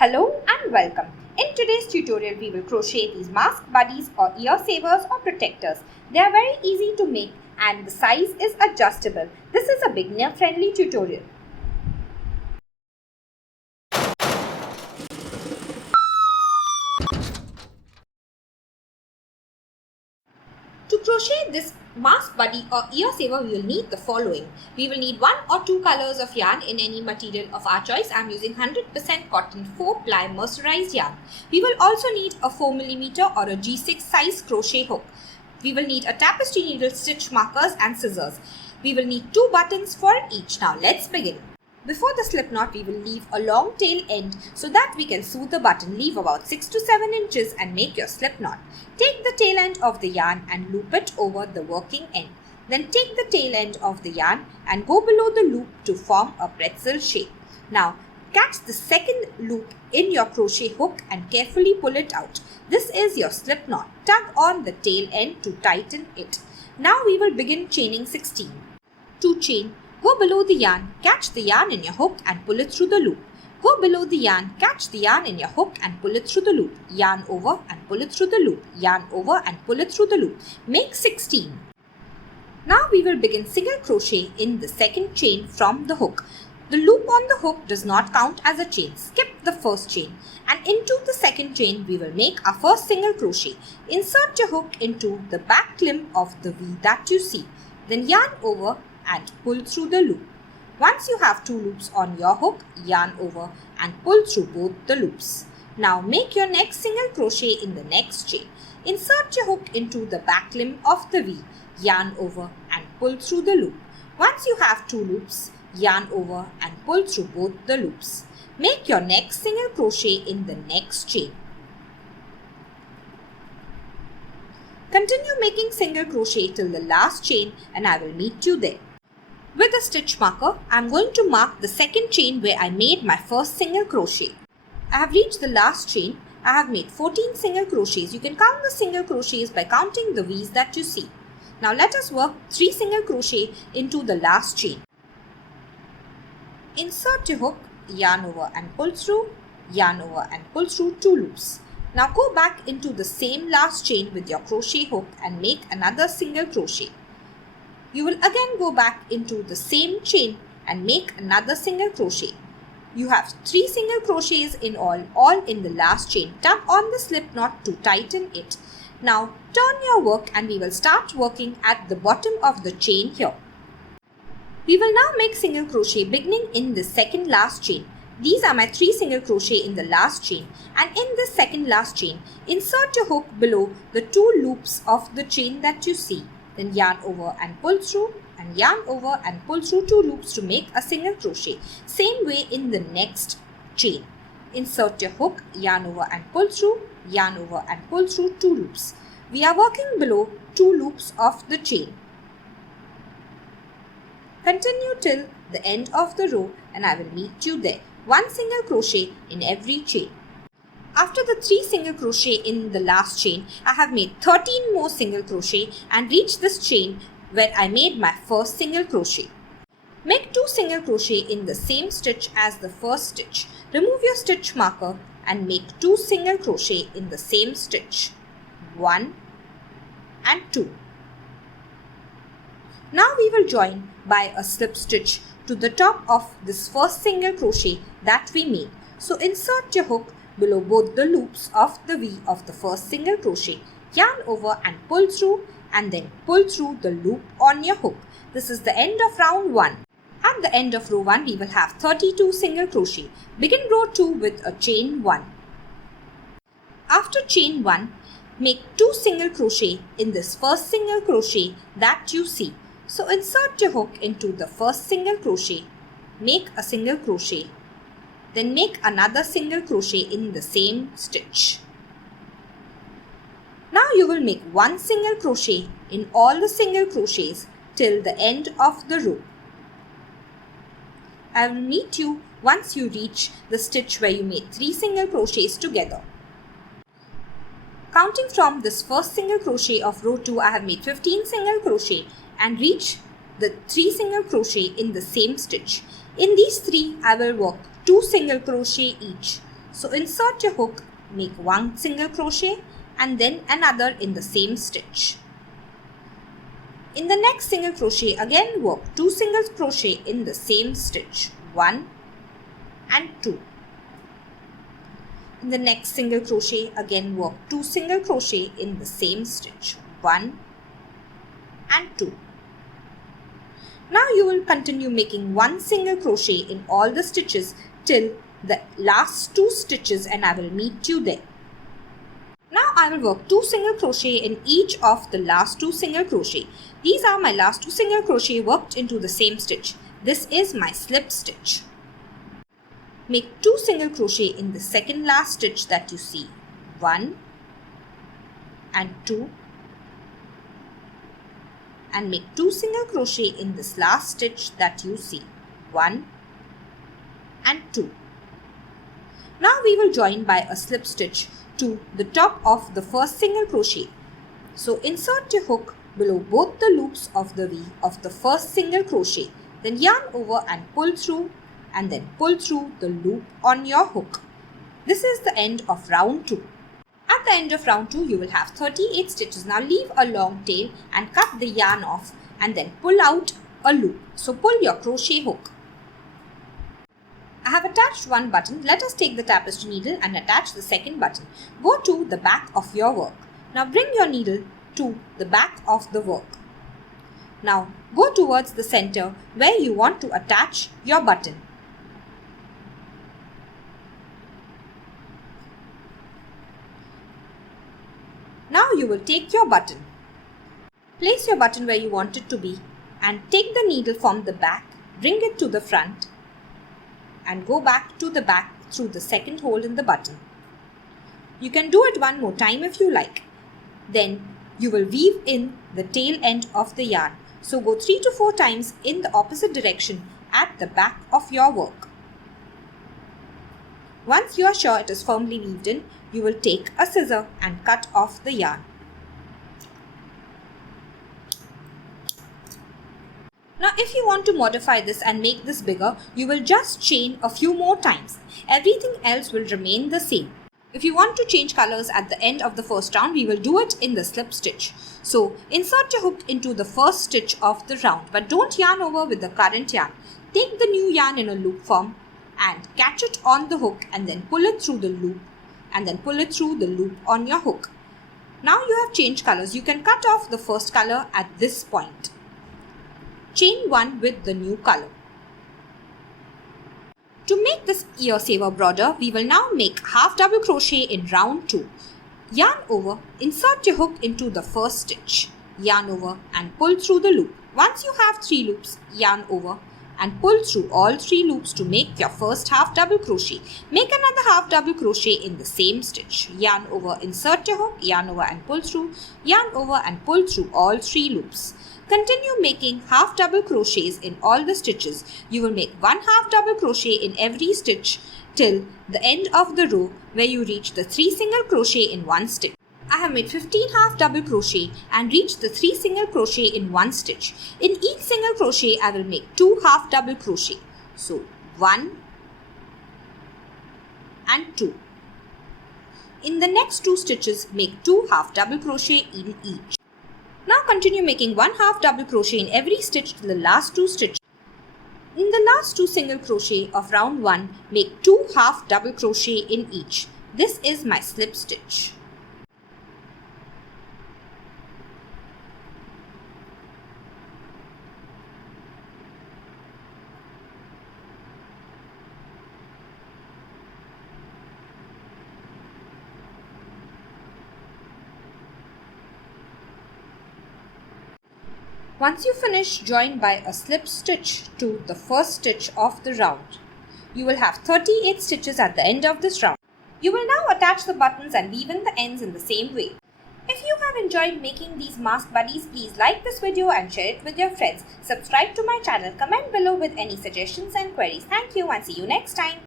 Hello and welcome. In today's tutorial, we will crochet these mask buddies or ear savers or protectors. They are very easy to make and the size is adjustable. This is a beginner friendly tutorial. To crochet this mask buddy or ear saver, we will need the following. We will need 1 or 2 colors of yarn in any material of our choice. I am using 100% cotton 4-ply mercerized yarn. We will also need a 4mm or a G6 size crochet hook. We will need a tapestry needle stitch markers and scissors. We will need 2 buttons for each. Now let's begin. Before the slip knot, we will leave a long tail end so that we can sew the button. Leave about 6 to 7 inches and make your slip knot. Take the tail end of the yarn and loop it over the working end. Then take the tail end of the yarn and go below the loop to form a pretzel shape. Now catch the second loop in your crochet hook and carefully pull it out. This is your slip knot. Tug on the tail end to tighten it. Now we will begin chaining 16. To chain, go below the yarn, catch the yarn in your hook and pull it through the loop. Go below the yarn, catch the yarn in your hook and pull it through the loop. Yarn over and pull it through the loop. Yarn over and pull it through the loop. Make 16. Now we will begin single crochet in the second chain from the hook. The loop on the hook does not count as a chain. Skip the first chain and into the second chain we will make our first single crochet. Insert your hook into the back limb of the V that you see. Then yarn over and pull through the loop. Once you have 2 loops on your hook, yarn over and pull through both the loops. Now make your next single crochet in the next chain. Insert your hook into the back limb of the V, yarn over and pull through the loop. Once you have 2 loops, yarn over and pull through both the loops. Make your next single crochet in the next chain. Continue making single crochet till the last chain and I will meet you there. With a stitch marker, I am going to mark the second chain where I made my first single crochet. I have reached the last chain. I have made 14 single crochets. You can count the single crochets by counting the V's that you see. Now let us work 3 single crochet into the last chain. Insert your hook, yarn over and pull through, yarn over and pull through 2 loops. Now go back into the same last chain with your crochet hook and make another single crochet. You will again go back into the same chain and make another single crochet. You have 3 single crochets in all in the last chain. Tug on the slip knot to tighten it. Now turn your work and we will start working at the bottom of the chain here. We will now make single crochet beginning in the second last chain. These are my 3 single crochet in the last chain, and in the second last chain, insert your hook below the 2 loops of the chain that you see. Then yarn over and pull through and yarn over and pull through 2 loops to make a single crochet. Same way in the next chain. Insert your hook, yarn over and pull through, yarn over and pull through 2 loops. We are working below 2 loops of the chain. Continue till the end of the row and I will meet you there. 1 single crochet in every chain. After the 3 single crochet in the last chain, I have made 13 more single crochet and reached this chain where I made my first single crochet. Make 2 single crochet in the same stitch as the first stitch. Remove your stitch marker and make 2 single crochet in the same stitch. 1 and 2. Now we will join by a slip stitch to the top of this first single crochet that we made. So insert your hook below both the loops of the V of the first single crochet, yarn over and pull through and then pull through the loop on your hook. This is the end of round 1. At the end of row 1 we will have 32 single crochet. Begin row 2 with a chain 1. After chain 1, make 2 single crochet in this first single crochet that you see. So insert your hook into the first single crochet, make a single crochet, then make another single crochet in the same stitch. Now you will make 1 single crochet in all the single crochets till the end of the row. I will meet you once you reach the stitch where you made 3 single crochets together. Counting from this first single crochet of row 2, I have made 15 single crochet and reach the 3 single crochet in the same stitch. In these 3, I will work 2 single crochet each. So insert your hook, make one single crochet and then another in the same stitch. In the next single crochet, again work 2 single crochet in the same stitch, 1 and 2. In the next single crochet, again work 2 single crochet in the same stitch, 1 and 2. Now you will continue making 1 single crochet in all the stitches till the last 2 stitches, and I will meet you there. Now I will work 2 single crochet in each of the last 2 single crochet. These are my last 2 single crochet worked into the same stitch. This is my slip stitch. Make 2 single crochet in the second last stitch that you see, 1 and 2, and make 2 single crochet in this last stitch that you see, 1 and 2. Now we will join by a slip stitch to the top of the first single crochet. So insert your hook below both the loops of the V of the first single crochet, then yarn over and pull through, and then pull through the loop on your hook. This is the end of round 2. At the end of round 2, you will have 38 stitches. Now leave a long tail and cut the yarn off and then pull out a loop. So pull your crochet hook. I have attached one button. Let us take the tapestry needle and attach the second button. Go to the back of your work. Now bring your needle to the back of the work. Now go towards the center where you want to attach your button. Now you will take your button. Place your button where you want it to be and take the needle from the back, bring it to the front and go back to the back through the second hole in the button. You can do it one more time if you like. Then you will weave in the tail end of the yarn. So go 3 to 4 times in the opposite direction at the back of your work. Once you are sure it is firmly weaved in, you will take a scissor and cut off the yarn. Now if you want to modify this and make this bigger, you will just chain a few more times. Everything else will remain the same. If you want to change colors at the end of the first round, we will do it in the slip stitch. So insert your hook into the first stitch of the round, but don't yarn over with the current yarn. Take the new yarn in a loop form and catch it on the hook and then pull it through the loop and then pull it through the loop on your hook. Now you have changed colors. You can cut off the first color at this point. Chain one with the new color. To make this ear saver broader, we will now make half double crochet in round 2. Yarn over, insert your hook into the first stitch. Yarn over and pull through the loop. Once you have 3 loops, yarn over and pull through all 3 loops to make your first half double crochet. Make another half double crochet in the same stitch. Yarn over, insert your hook, yarn over and pull through, yarn over and pull through all 3 loops. Continue making half double crochets in all the stitches. You will make 1 half double crochet in every stitch till the end of the row where you reach the 3 single crochet in one stitch. I have made 15 half double crochet and reached the 3 single crochet in one stitch. In each single crochet, I will make 2 half double crochet. So 1 and 2. In the next 2 stitches, make 2 half double crochet in each. Now continue making 1 half double crochet in every stitch till the last 2 stitches. In the last 2 single crochet of round 1, make 2 half double crochet in each. This is my slip stitch. Once you finish, join by a slip stitch to the first stitch of the round. You will have 38 stitches at the end of this round. You will now attach the buttons and weave in the ends in the same way. If you have enjoyed making these mask buddies, please like this video and share it with your friends. Subscribe to my channel, comment below with any suggestions and queries. Thank you and see you next time.